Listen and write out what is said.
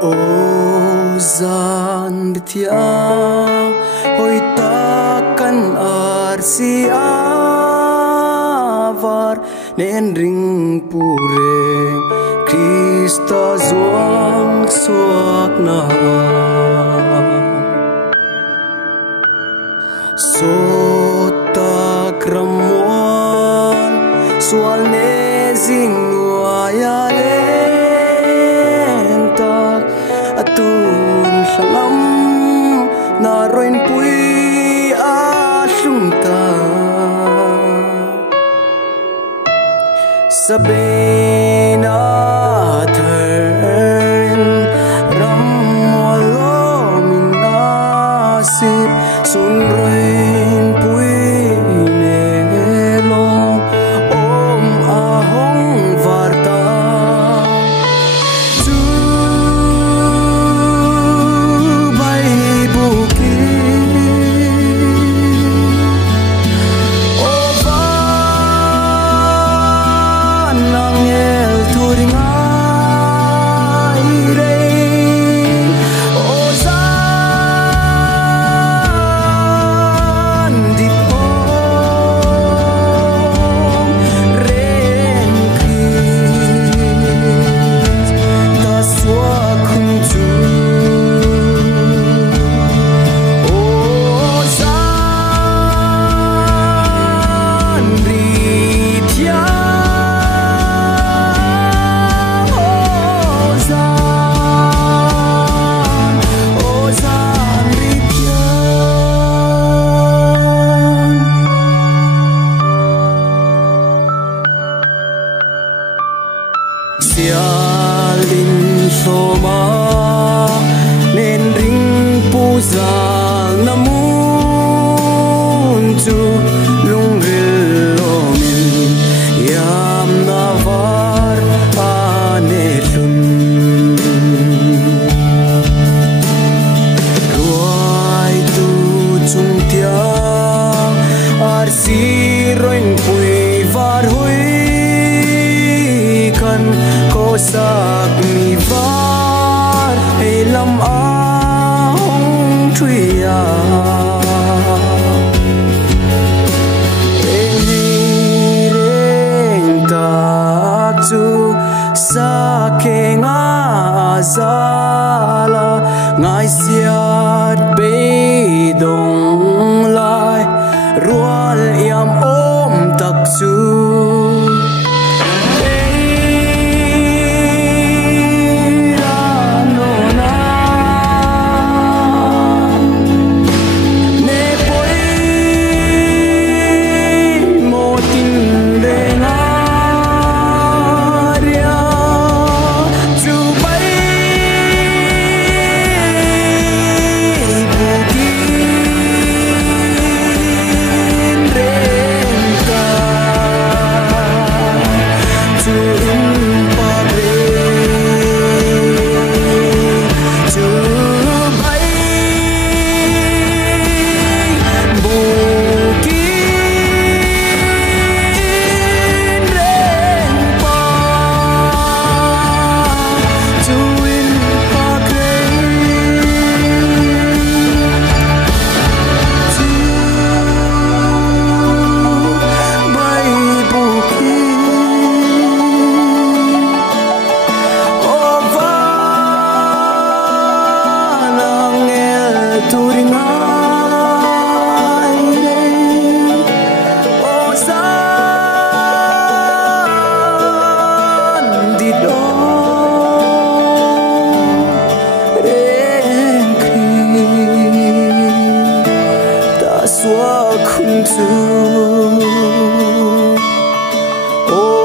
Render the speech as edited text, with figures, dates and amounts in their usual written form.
ô gian bithia hoi ta kan arsi avar nen ring pure Krista zuang suak na sota kramon sual ne zing nuaya lentak atun hlam na roin pui a hlumta sabena tharin ramolo minasip sun roin pui ne lo om ahong varta tu bai buki o van lang el turinga ire o san di om ren kris ta swa kun tu o san ri thia o san ri thia sialin soma nen ring puzal namun tu lungril lomin yam navar anelun ruai tu chung tia arsi roin pui var hui kan kosak mi var elam ahong thuya reng tak chu sa ke nga zala ngai siat be dong lai rual yam om tak chu Oh